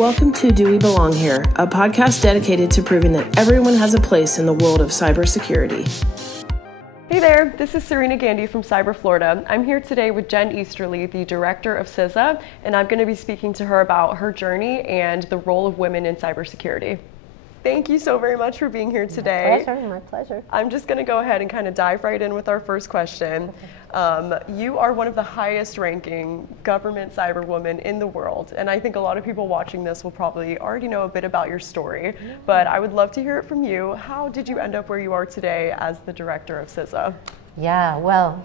Welcome to Do We Belong Here, a podcast dedicated to proving that everyone has a place in the world of cybersecurity. Hey there, this is Sarina Gandy from Cyber Florida. I'm here today with Jen Easterly, the director of CISA, and I'm going to be speaking to her about her journey and the role of women in cybersecurity. Thank you so very much for being here today. My pleasure. I'm just going to go ahead and kind of dive right in with our first question. You are one of the highest ranking government cyber women in the world, and I think a lot of people watching this will probably already know a bit about your story, but I would love to hear it from you. How did you end up where you are today as the director of CISA? Yeah, well,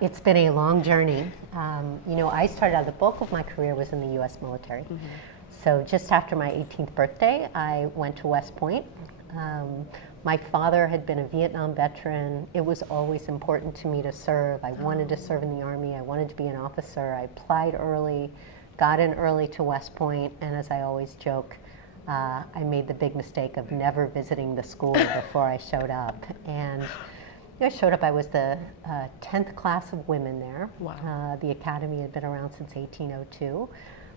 it's been a long journey. I started out, the bulk of my career was in the U.S. military. So just after my 18th birthday, I went to West Point. My father had been a Vietnam veteran. It was always important to me to serve. I wanted to serve in the Army. I wanted to be an officer. I applied early, got in early to West Point, and as I always joke, I made the big mistake of never visiting the school before I showed up. And I showed up, I was the 10th class of women there. Wow. The academy had been around since 1802.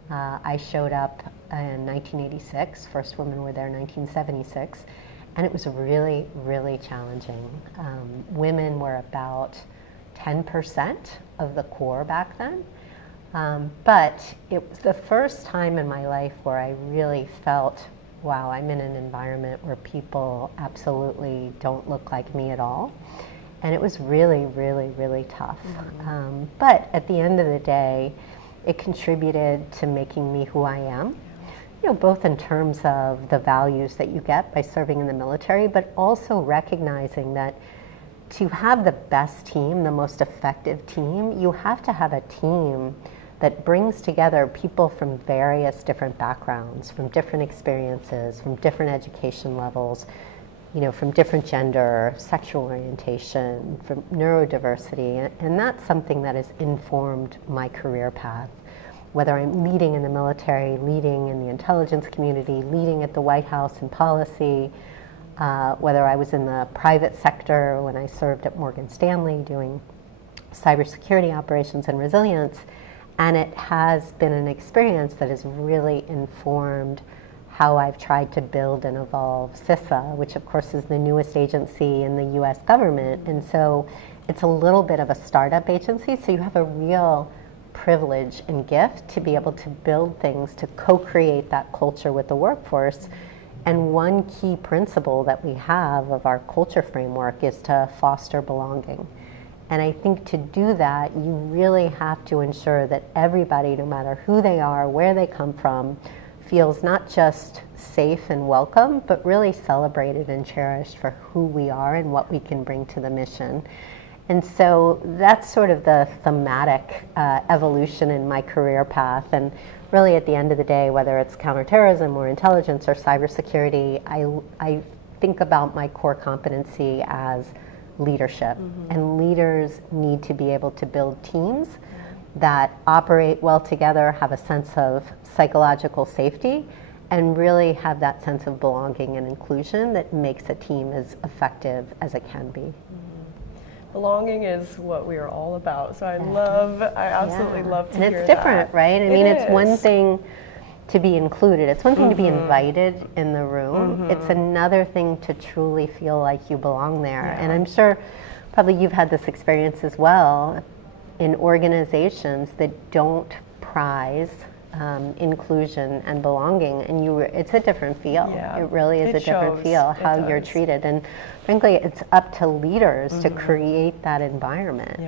I showed up in 1986, first women were there in 1976, and it was really, really challenging. Women were about 10% of the Corps back then, but it was the first time in my life where I really felt, wow, I'm in an environment where people absolutely don't look like me at all. And it was really, really, really tough. But at the end of the day, it contributed to making me who I am, both in terms of the values that you get by serving in the military, but also recognizing that to have the best team, the most effective team, you have to have a team that brings together people from various different backgrounds, from different experiences, from different education levels, from different gender, sexual orientation, from neurodiversity, and that's something that has informed my career path. Whether I'm leading in the military, leading in the intelligence community, leading at the White House in policy, whether I was in the private sector when I served at Morgan Stanley doing cybersecurity operations and resilience, and it has been an experience that has really informed how I've tried to build and evolve CISA, which of course is the newest agency in the US government. And so it's a little bit of a startup agency, so you have a real privilege and gift to be able to build things, to co-create that culture with the workforce. And one key principle that we have of our culture framework is to foster belonging. And I think to do that, you really have to ensure that everybody, no matter who they are, where they come from, feels not just safe and welcome, but really celebrated and cherished for who we are and what we can bring to the mission. And so that's sort of the thematic evolution in my career path. And really at the end of the day, whether it's counterterrorism or intelligence or cybersecurity, I think about my core competency as leadership. And leaders need to be able to build teams that operate well together, have a sense of psychological safety, and really have that sense of belonging and inclusion that makes a team as effective as it can be. Belonging is what we are all about, so I absolutely love to hear that. And it's different, right? I mean, it's one thing to be included. It's one thing to be invited in the room. It's another thing to truly feel like you belong there. And I'm sure probably you've had this experience as well in organizations that don't prize inclusion and belonging, and it's a different feel. It really is a different feel how you're treated, and frankly it's up to leaders to create that environment.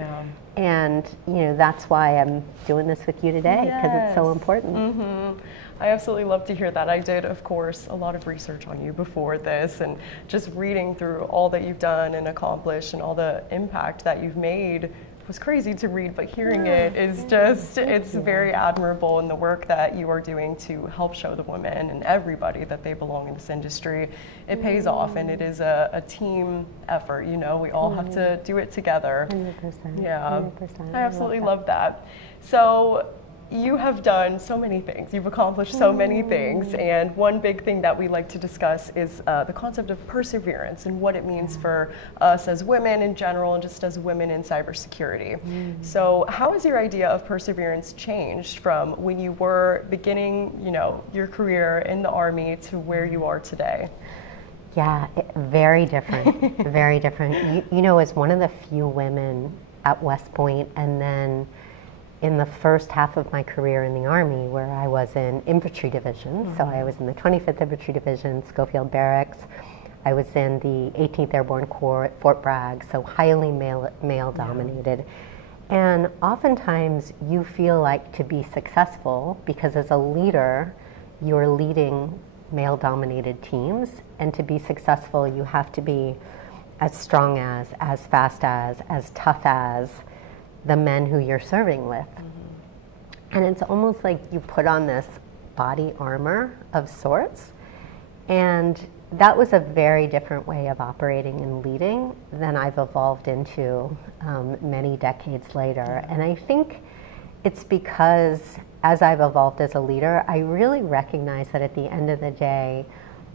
And that's why I'm doing this with you today, because it's so important. I absolutely love to hear that. I did, of course, a lot of research on you before this, and just reading through all that you've done and accomplished and all the impact that you've made was crazy to read, but hearing it is just, it's very admirable in the work that you are doing to help show the women and everybody that they belong in this industry. It pays off, and it is a team effort, we all have to do it together. 100%. Yeah, 100%. I absolutely love that. So you have done so many things. You've accomplished so many things, and one big thing that we like to discuss is the concept of perseverance and what it means for us as women in general and just as women in cybersecurity. So how has your idea of perseverance changed from when you were beginning, you know, your career in the Army to where you are today? Yeah, very different, very different. You know, as one of the few women at West Point, and then in the first half of my career in the Army, where I was in infantry division, so I was in the 25th Infantry Division, Schofield Barracks. I was in the 18th Airborne Corps at Fort Bragg, so highly male-dominated. And oftentimes you feel like to be successful, because as a leader, you're leading male-dominated teams, and to be successful, you have to be as strong as fast as tough as the men who you're serving with. And it's almost like you put on this body armor of sorts. And that was a very different way of operating and leading than I've evolved into many decades later. And I think it's because as I've evolved as a leader, I really recognize that at the end of the day,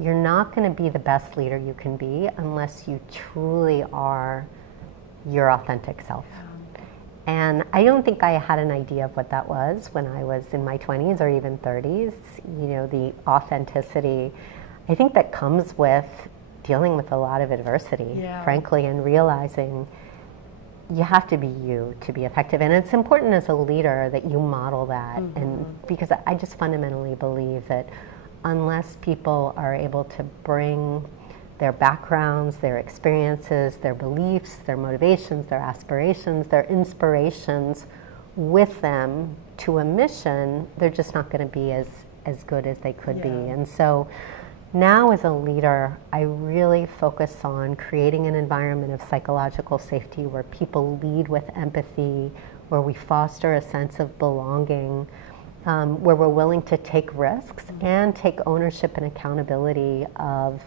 you're not going to be the best leader you can be unless you truly are your authentic self. And I don't think I had an idea of what that was when I was in my 20s or even 30s. You know, the authenticity, I think that comes with dealing with a lot of adversity, frankly, and realizing you have to be you to be effective. And it's important as a leader that you model that. And because I just fundamentally believe that unless people are able to bring their backgrounds, their experiences, their beliefs, their motivations, their aspirations, their inspirations with them to a mission, they're just not going to be as good as they could be. And so now as a leader, I really focus on creating an environment of psychological safety where people lead with empathy, where we foster a sense of belonging, where we're willing to take risks and take ownership and accountability of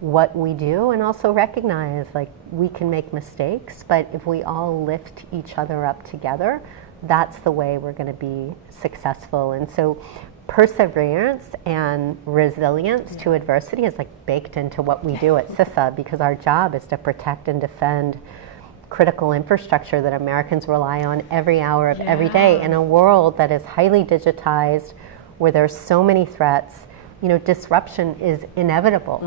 what we do, and also recognize like we can make mistakes, but if we all lift each other up together, that's the way we're going to be successful. And so perseverance and resilience to adversity is like baked into what we do at CISA, because our job is to protect and defend critical infrastructure that Americans rely on every hour of every day in a world that is highly digitized, where there's so many threats. You know, disruption is inevitable.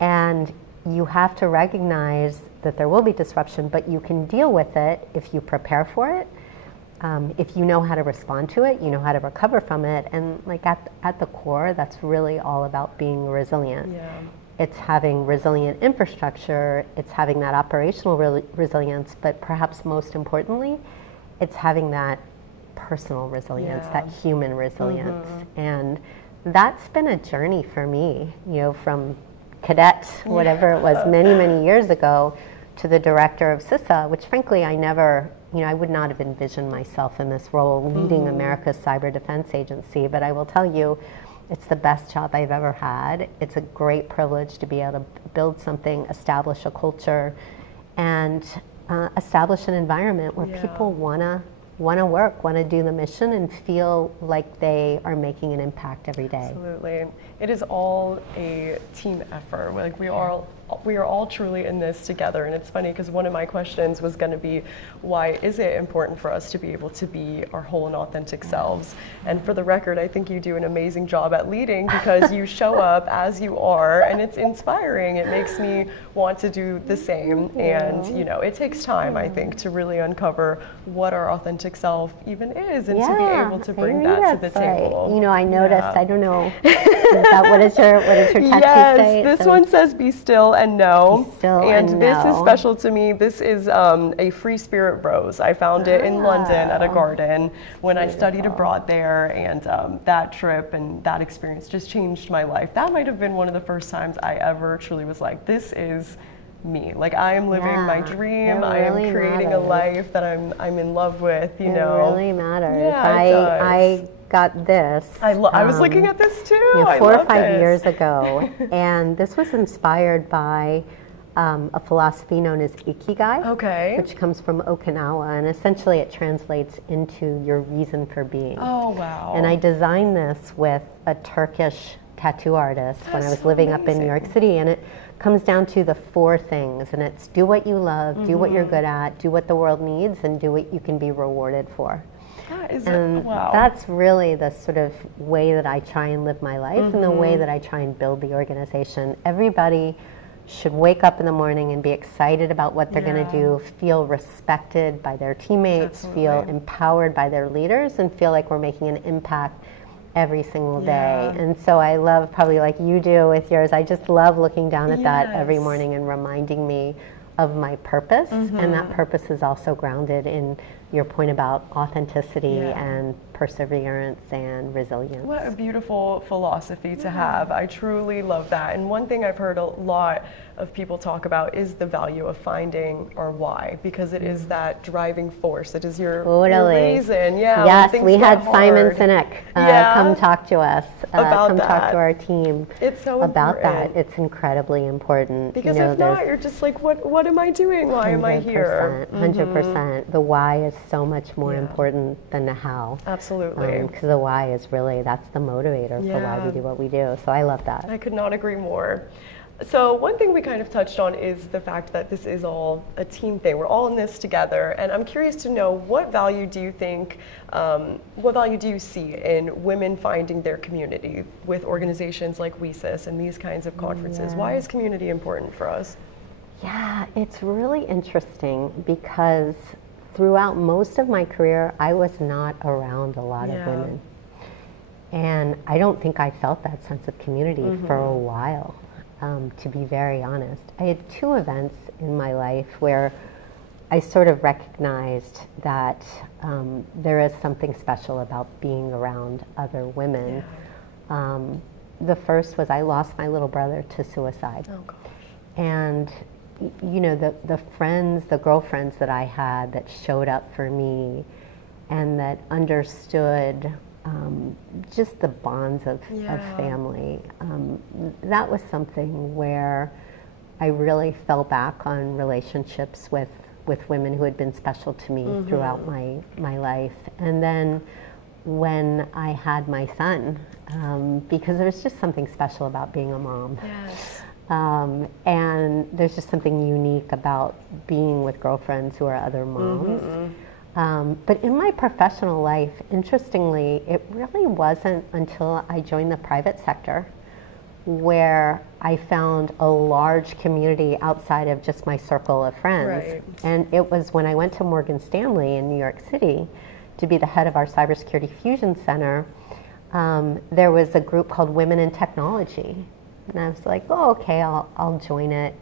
And you have to recognize that there will be disruption, but you can deal with it if you prepare for it, if you know how to respond to it, you know how to recover from it. And like at the core, that's really all about being resilient. It's having resilient infrastructure, it's having that operational resilience, but perhaps most importantly, it's having that personal resilience, that human resilience. And that's been a journey for me, you know, from cadet, whatever it was, many years ago, to the director of CISA, which frankly I never, you know, I would not have envisioned myself in this role leading America's cyber defense agency, but I will tell you, it's the best job I've ever had. It's a great privilege to be able to build something, establish a culture, and establish an environment where people want to work, want to do the mission, and feel like they are making an impact every day. Absolutely. It is all a team effort. Like we are all truly in this together. And it's funny because one of my questions was going to be, why is it important for us to be able to be our whole and authentic selves? And for the record, I think you do an amazing job at leading, because you show up as you are, and it's inspiring. It makes me want to do the same. And you know, it takes time, I think, to really uncover what our authentic self even is, and to be able to bring that to the table. You know, I noticed, I don't know, what does your tattoo say? This one says "Be still and know." Be still and this know. is special to me. This is a free spirit rose. I found it in London at a garden when I studied abroad there, and that trip and that experience just changed my life. That might have been one of the first times I ever truly was like, this is me. Like, I am living my dream. I am creating a life that I'm in love with, you know. It really matters. Yeah, it does. I got this. I was looking at this too. You know, 4 or 5 years ago, and this was inspired by a philosophy known as Ikigai, Okay. which comes from Okinawa, and essentially it translates into your reason for being. Oh, wow. And I designed this with a Turkish tattoo artist when I was so living up in New amazing. York City, and it comes down to the 4 things, and it's do what you love, do what you're good at, do what the world needs, and do what you can be rewarded for. That is And wow. that's really the sort of way that I try and live my life and the way that I try and build the organization. Everybody should wake up in the morning and be excited about what they're going to do, feel respected by their teammates, feel empowered by their leaders, and feel like we're making an impact every single day. And so I love, probably like you do with yours, I just love looking down at that every morning and reminding me of my purpose. And that purpose is also grounded in your point about authenticity and perseverance and resilience. What a beautiful philosophy to have. I truly love that. And one thing I've heard a lot of people talk about is the value of finding our why, because it is that driving force. It is your reason. Yeah. Yes, when we things had get Simon hard. Sinek come talk to us, about come that. talk to our team It's so about important. that. It's incredibly important. Because you know, if not, you're just like, what am I doing? Why am I here? 100%. The why is so much more important than the how. Absolutely. Because the why is really, that's the motivator for why we do what we do. So I love that. I could not agree more. So one thing we kind of touched on is the fact that this is all a team thing. We're all in this together, and I'm curious to know, what value do you think, what value do you see in women finding their community with organizations like WiCyS and these kinds of conferences? Why is community important for us? Yeah, it's really interesting because throughout most of my career, I was not around a lot of women. And I don't think I felt that sense of community for a while. To be very honest. I had 2 events in my life where I sort of recognized that there is something special about being around other women. The first was I lost my little brother to suicide. Oh, gosh. And you know, the friends, the girlfriends that I had that showed up for me and that understood just the bonds of family. That was something where I really fell back on relationships with women who had been special to me throughout my life. And then when I had my son, because there was just something special about being a mom. Yes. And there's just something unique about being with girlfriends who are other moms. But in my professional life, interestingly, it really wasn't until I joined the private sector where I found a large community outside of just my circle of friends. Right. And it was when I went to Morgan Stanley in New York City to be the head of our Cybersecurity Fusion Center. There was a group called Women in Technology. And I was like, oh, okay, I'll join it.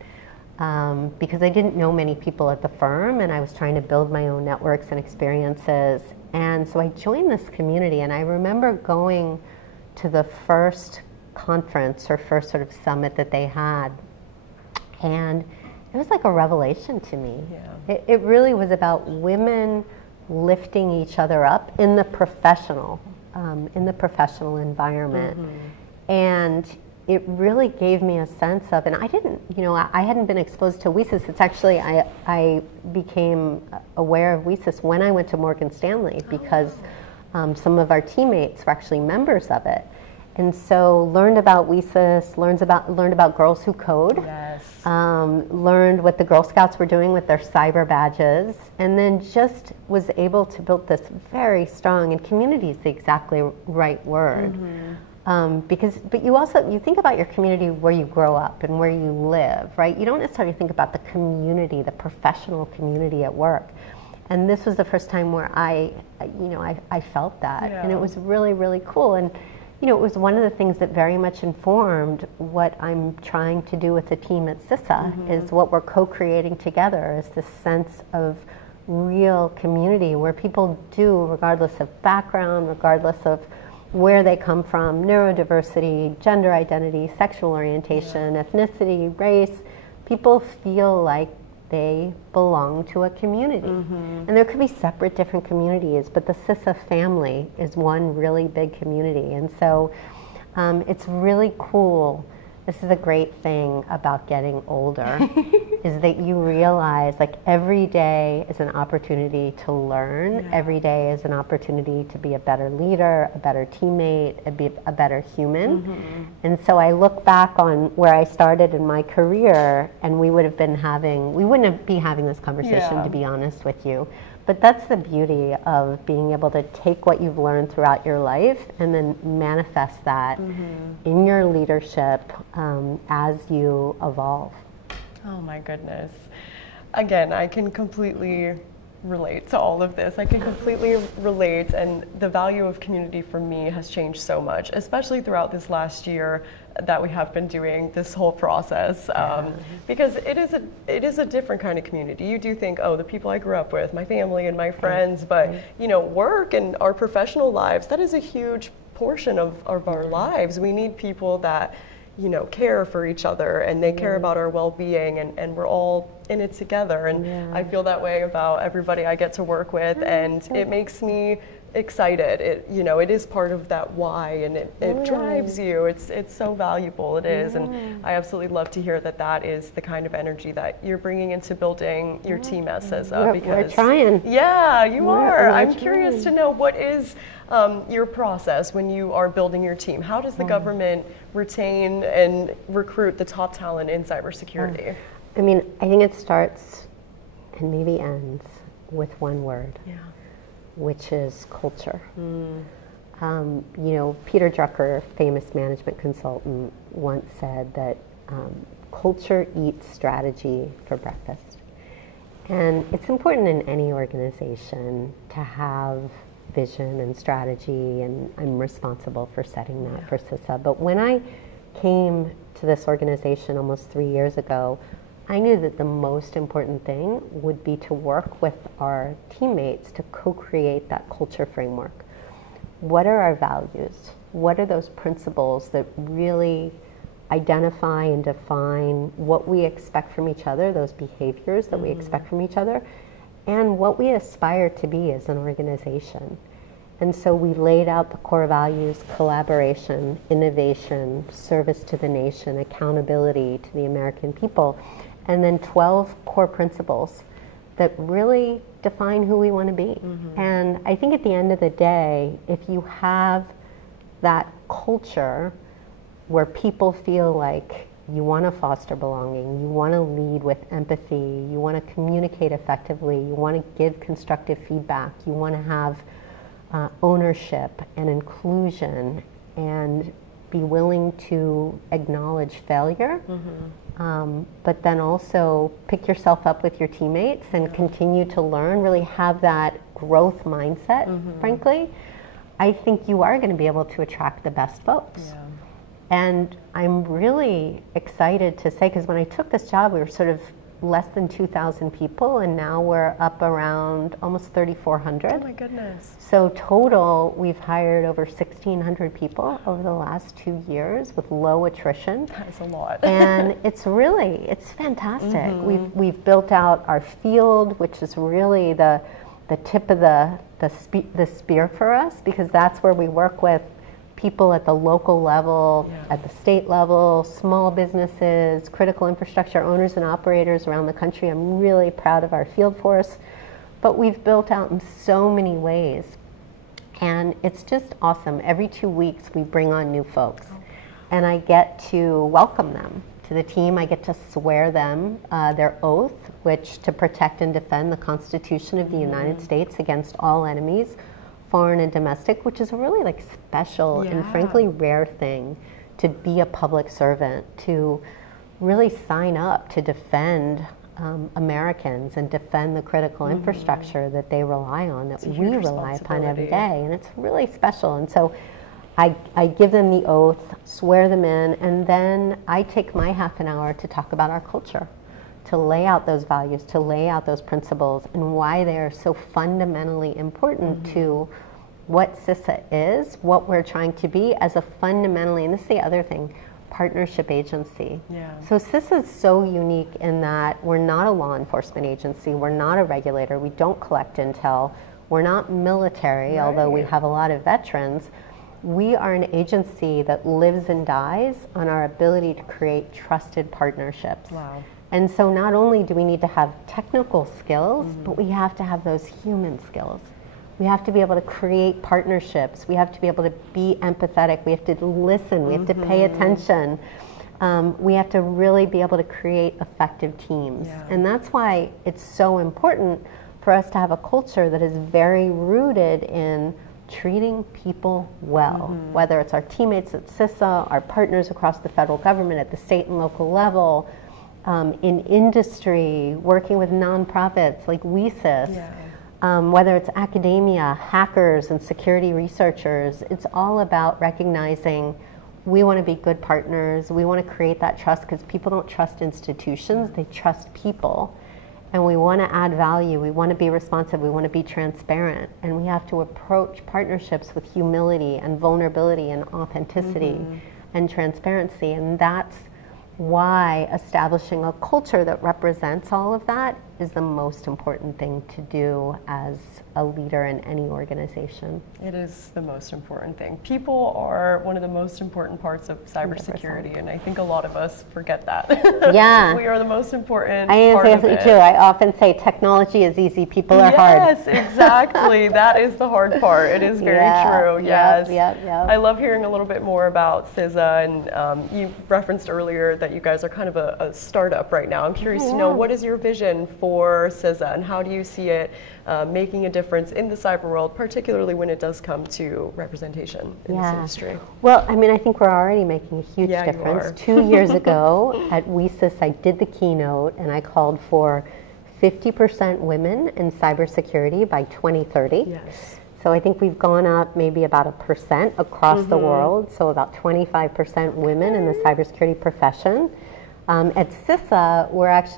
Because I didn't know many people at the firm, and I was trying to build my own networks and experiences. And so I joined this community, and I remember going to the first conference or first sort of summit that they had, and it was like a revelation to me. It really was about women lifting each other up in the professional environment. And it really gave me a sense of, and I didn't, you know, I hadn't been exposed to WiCyS. It's actually, I became aware of WiCyS when I went to Morgan Stanley because some of our teammates were actually members of it. And so learned about WiCyS, learned about Girls Who Code, learned what the Girl Scouts were doing with their cyber badges, and then just was able to build this very strong, and community is the exactly right word. But you think about your community where you grow up and where you live, right? You don't necessarily think about the community, the professional community at work. And this was the first time where I felt that, and it was really, really cool. And you know, it was one of the things that very much informed what I'm trying to do with the team at CISA, is what we're co-creating together, is this sense of real community where people do, regardless of background, regardless of where they come from, neurodiversity, gender identity, sexual orientation, ethnicity, race, people feel like they belong to a community. And there could be separate different communities, but the CISA family is one really big community. And so it's really cool This is a great thing about getting older, is that you realize like every day is an opportunity to learn. Every day is an opportunity to be a better leader, a better teammate, a better human. And so I look back on where I started in my career, and we wouldn't be having this conversation, to be honest with you. But that's the beauty of being able to take what you've learned throughout your life and then manifest that in your leadership as you evolve. Oh my goodness. Again, I can completely relate to all of this. I can completely relate, and the value of community for me has changed so much, especially throughout this last year that we have been doing this whole process, because it is a different kind of community. You do think, oh, the people I grew up with, my family and my friends, but you know, work and our professional lives, that is a huge portion of our lives. We need people that, you know, care for each other, and they care about our well-being, and we're all in it together. And I feel that way about everybody I get to work with, and it makes me excited. It is part of that why, and it drives you. It's so valuable. It is, and I absolutely love to hear that is the kind of energy that you're bringing into building your team at CISA. Because we're trying. Yeah, you are. I'm curious to know, what is your process when you are building your team? How does the government retain and recruit the top talent in cybersecurity? I mean, I think it starts and maybe ends with one word. Which is culture. Peter Drucker, famous management consultant, once said that culture eats strategy for breakfast. And it's important in any organization to have vision and strategy, and I'm responsible for setting that for CISA. But when I came to this organization almost 3 years ago, I knew that the most important thing would be to work with our teammates to co-create that culture framework. What are our values? What are those principles that really identify and define what we expect from each other, those behaviors that we expect from each other, and what we aspire to be as an organization? And so we laid out the core values: collaboration, innovation, service to the nation, accountability to the American people, and then 12 core principles that really define who we want to be. And I think at the end of the day, if you have that culture where people feel like you want to foster belonging, you want to lead with empathy, you want to communicate effectively, you want to give constructive feedback, you want to have ownership and inclusion, and be willing to acknowledge failure, but then also pick yourself up with your teammates and continue to learn, really have that growth mindset, frankly, I think you are going to be able to attract the best folks. And I'm really excited to say, because when I took this job, we were sort of less than 2,000 people, and now we're up around almost 3,400. Oh my goodness. So total, we've hired over 1,600 people over the last 2 years with low attrition. That's a lot. And it's fantastic. We've built out our field, which is really the tip of the spear for us, because that's where we work with people at the local level, at the state level, small businesses, critical infrastructure owners and operators around the country. I'm really proud of our field force, but we've built out in so many ways, and it's just awesome. Every 2 weeks we bring on new folks, and I get to welcome them to the team. I get to swear them their oath, which to protect and defend the Constitution of the United States against all enemies, foreign and domestic, which is a really like special and frankly rare thing, to be a public servant, to really sign up to defend Americans and defend the critical infrastructure that they rely on, that we rely upon every day. And it's really special. And so I give them the oath, swear them in, and then I take my half an hour to talk about our culture, to lay out those values, to lay out those principles, and why they are so fundamentally important to what CISA is, what we're trying to be as a fundamentally, and this is the other thing, partnership agency. So CISA is so unique in that we're not a law enforcement agency, we're not a regulator, we don't collect intel, we're not military, although we have a lot of veterans, we are an agency that lives and dies on our ability to create trusted partnerships. Wow. And so not only do we need to have technical skills, but we have to have those human skills. We have to be able to create partnerships. We have to be able to be empathetic. We have to listen. We have to pay attention. We have to really be able to create effective teams. Yeah. And that's why it's so important for us to have a culture that is very rooted in treating people well, whether it's our teammates at CISA, our partners across the federal government at the state and local level, in industry, working with nonprofits like WiCyS, whether it's academia, hackers, and security researchers. It's all about recognizing we want to be good partners. We want to create that trust because people don't trust institutions, they trust people. And we want to add value, we want to be responsive, we want to be transparent. And we have to approach partnerships with humility and vulnerability and authenticity and transparency. And that's why establishing a culture that represents all of that is the most important thing to do as a leader in any organization. It is the most important thing. People are one of the most important parts of cybersecurity, and I think a lot of us forget that. Yeah. We are the most important I part of absolutely it. too. I often say technology is easy, people are hard. Yes, exactly. That is the hard part. It is very true. Yes. Yep. I love hearing a little bit more about CISA, and you referenced earlier that you guys are kind of a startup right now. I'm curious to know, what is your vision for CISA, and how do you see it making a difference in the cyber world, particularly when it does come to representation in this industry? Well, I mean, I think we're already making a huge Yeah, difference. 2 years ago at WiCyS, I did the keynote and I called for 50% women in cybersecurity by 2030. Yes. So I think we've gone up maybe about 1% across the world, so about 25% women in the cybersecurity profession. At CISA,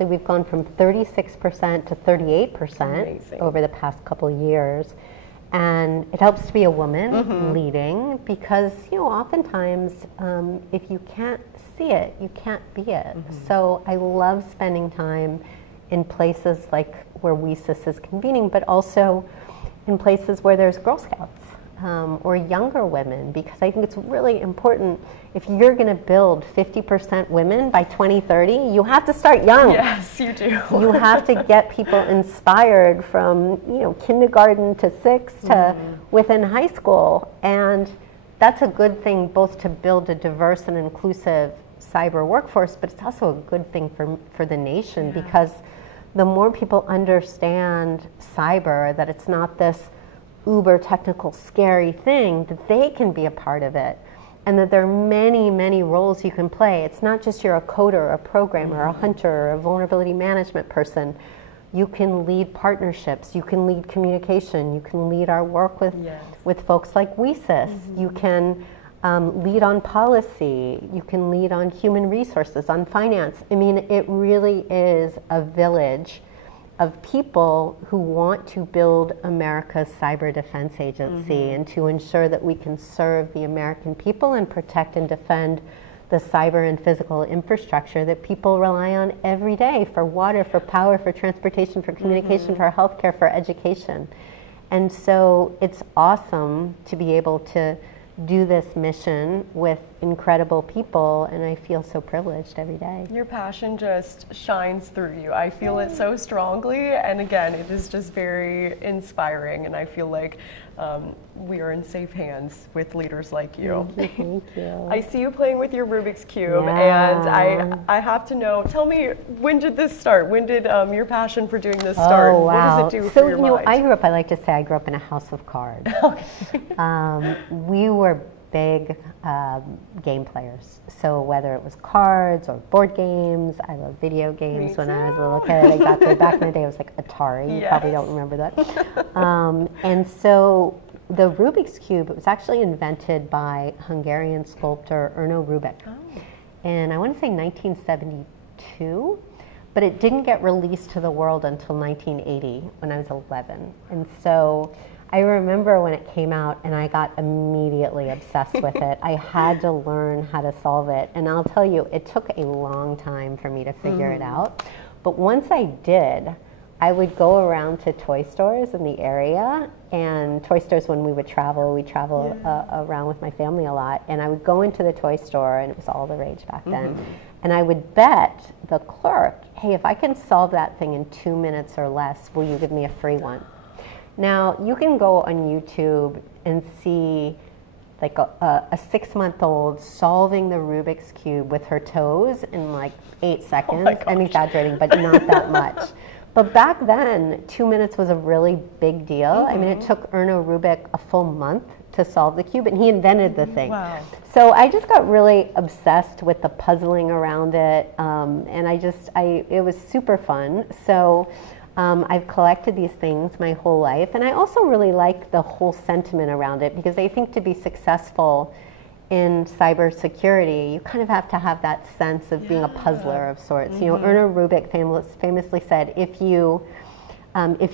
we've gone from 36% to 38% over the past couple of years. And it helps to be a woman leading because, oftentimes if you can't see it, you can't be it. So I love spending time in places like where WiCyS is convening, but also in places where there's Girl Scouts or younger women, because I think it's really important. If you're going to build 50% women by 2030, you have to start young. Yes, you do. You have to get people inspired from kindergarten to 6 to within high school, and that's a good thing both to build a diverse and inclusive cyber workforce, but it's also a good thing for the nation because the more people understand cyber, that it's not this uber technical scary thing, that they can be a part of it, and that there are many, many roles you can play. It's not just you're a coder, a programmer, a hunter, a vulnerability management person. You can lead partnerships, you can lead communication, you can lead our work with folks like WiCyS. You can lead on policy, you can lead on human resources, on finance. I mean, it really is a village of people who want to build America's cyber defense agency and to ensure that we can serve the American people and protect and defend the cyber and physical infrastructure that people rely on every day for water, for power, for transportation, for communication, for healthcare, for education. And so it's awesome to be able to do this mission with incredible people, and I feel so privileged every day. Your passion just shines through you. I feel it so strongly, and again, it is just very inspiring, and I feel like we are in safe hands with leaders like you. Thank you. I see you playing with your Rubik's Cube, and I have to know, tell me, when did this start? When did your passion for doing this start? Oh, wow. What does it do for your mind? I like to say I grew up in a house of cards. We were big game players. So whether it was cards or board games, I love video games. When I was a little kid, I got to, back in the day it was like Atari. You probably don't remember that. And so the Rubik's Cube, it was actually invented by Hungarian sculptor Erno Rubik. And I want to say 1972, but it didn't get released to the world until 1980 when I was 11. And so I remember when it came out and I got immediately obsessed with it. I had to learn how to solve it. And I'll tell you, it took a long time for me to figure it out. But once I did, I would go around to toy stores in the area, and toy stores when we would travel, around with my family a lot, and I would go into the toy store, and it was all the rage back then, and I would bet the clerk, hey, if I can solve that thing in 2 minutes or less, will you give me a free one? Now, you can go on YouTube and see like a 6-month-old solving the Rubik's Cube with her toes in like 8 seconds. I'm exaggerating, but not that much. But back then, 2 minutes was a really big deal. I mean, it took Erno Rubik a full month to solve the cube, and he invented the thing. Wow. So I just got really obsessed with the puzzling around it, and it was super fun. So I've collected these things my whole life, and I also really like the whole sentiment around it, because I think to be successful in cybersecurity, you kind of have to have that sense of being a puzzler of sorts. You know, Erno Rubik famously said, if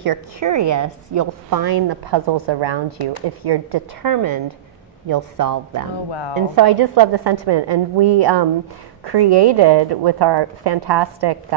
you're curious, you'll find the puzzles around you. If you're determined, you'll solve them. Oh, wow. And so I just love the sentiment. And we created, with our fantastic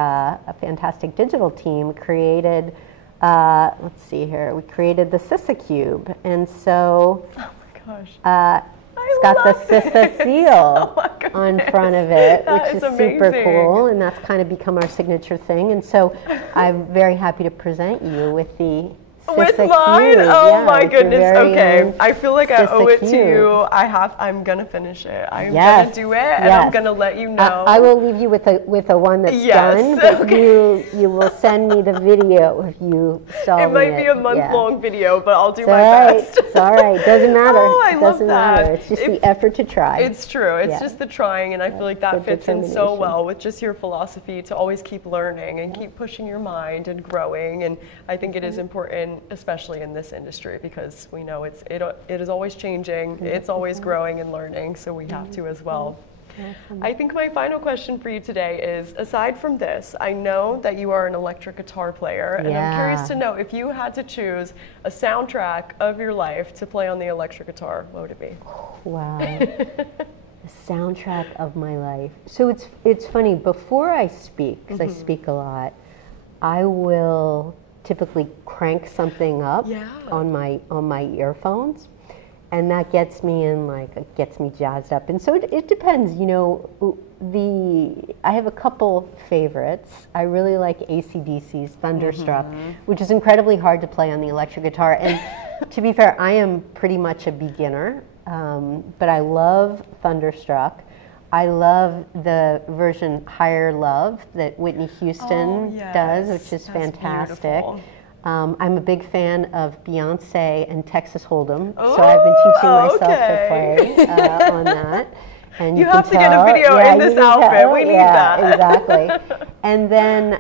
digital team, created, let's see here, we created the CISA cube. And so, oh my gosh. It's got the CISA seal on front of it, which is super cool, and that's kind of become our signature thing. And so I'm very happy to present you with the with CISA mine? cube. Oh my goodness. Okay. I feel like I CISA owe it to cube. you. I'm gonna finish it. I'm gonna do it, and I'm gonna let you know. I will leave you with a one that's done, but you will send me the video if you solve it. It might be a month-long video, but I'll do my best. It's all right. Doesn't matter. Oh, I love that. Matter. It's just the effort to try. It's true. It's just the trying, and I feel like that fits in so well with just your philosophy to always keep learning and keep pushing your mind and growing. And I think it is important, especially in this industry, because we know it is always changing, it's always growing and learning, so we have to as well. I think my final question for you today is, aside from this, I know that you are an electric guitar player, and I'm curious to know, if you had to choose a soundtrack of your life to play on the electric guitar, what would it be? Wow. The soundtrack of my life. So it's funny, before I speak, because I speak a lot, I will typically crank something up on my earphones, and that gets me jazzed up. And so it depends, you know. I have a couple favorites. I really like AC/DC's Thunderstruck, which is incredibly hard to play on the electric guitar. And to be fair, I am pretty much a beginner, but I love Thunderstruck. I love the version Higher Love that Whitney Houston does, which is fantastic. I'm a big fan of Beyonce and Texas Hold'em, so I've been teaching myself to play on that. And you have to get a video in this outfit. We need that. Exactly. And then,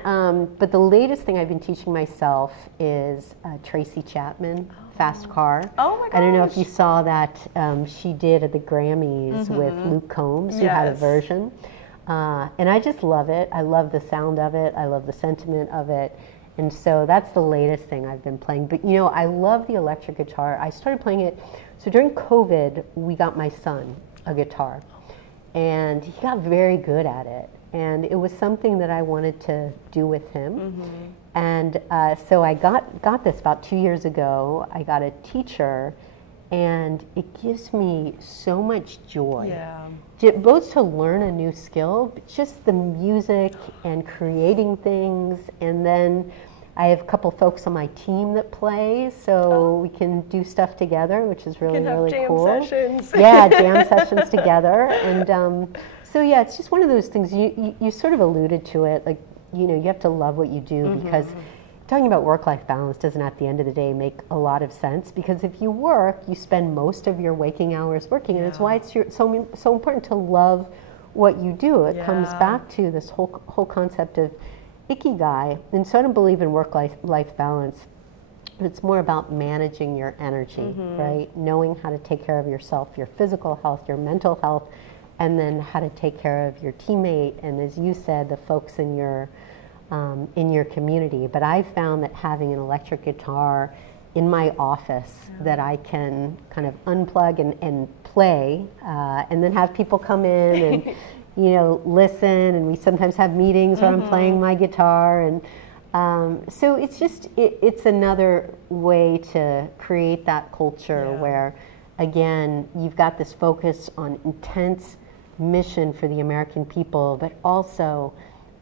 but the latest thing I've been teaching myself is Tracy Chapman, Fast Car. Oh my gosh. I don't know if you saw that she did at the Grammys with Luke Combs, who had a version. And I just love it. I love the sound of it. I love the sentiment of it. And so that's the latest thing I've been playing. But you know, I love the electric guitar. I started playing it, so during COVID, we got my son a guitar. And he got very good at it. And it was something that I wanted to do with him. And so I got this about 2 years ago. I got a teacher, and it gives me so much joy. Both to learn a new skill, but just the music and creating things. And then I have a couple folks on my team that play, so we can do stuff together, which is really, really cool. Sessions. Yeah, jam sessions together. And so yeah, it's just one of those things, you sort of alluded to it, like, you know, you have to love what you do, because talking about work-life balance doesn't at the end of the day make a lot of sense, because if you work, you spend most of your waking hours working, and it's why it's so important to love what you do. It comes back to this whole concept of ikigai. And so I don't believe in work-life balance. It's more about managing your energy, right? Knowing how to take care of yourself, your physical health, your mental health, and then how to take care of your teammate, and as you said, the folks in your community. But I've found that having an electric guitar in my office that I can kind of unplug and play, and then have people come in and you know, listen, and we sometimes have meetings where I'm playing my guitar, and So it's just, it's another way to create that culture where, again, you've got this focus on intense mission for the American people, but also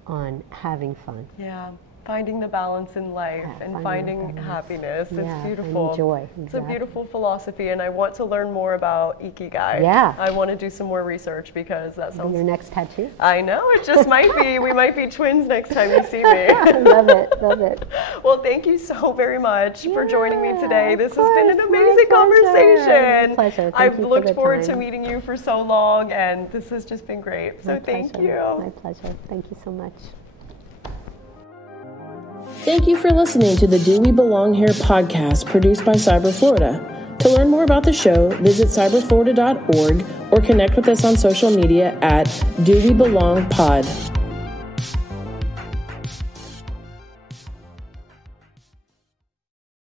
on having fun. Yeah. Finding the balance in life and finding happiness. It's beautiful. And joy. Exactly. It's a beautiful philosophy, and I want to learn more about Ikigai. Yeah. I want to do some more research because that sounds... Your next tattoo? I know, it just might be. We might be twins next time you see me. Love it, love it. Well, thank you so very much for joining me today. This has been an amazing conversation. My pleasure. I've looked forward to meeting you for so long, and this has just been great. So thank you. My pleasure. Thank you so much. Thank you for listening to the Do We Belong Here podcast produced by Cyber Florida. To learn more about the show, visit cyberflorida.org or connect with us on social media at Do We Belong Pod.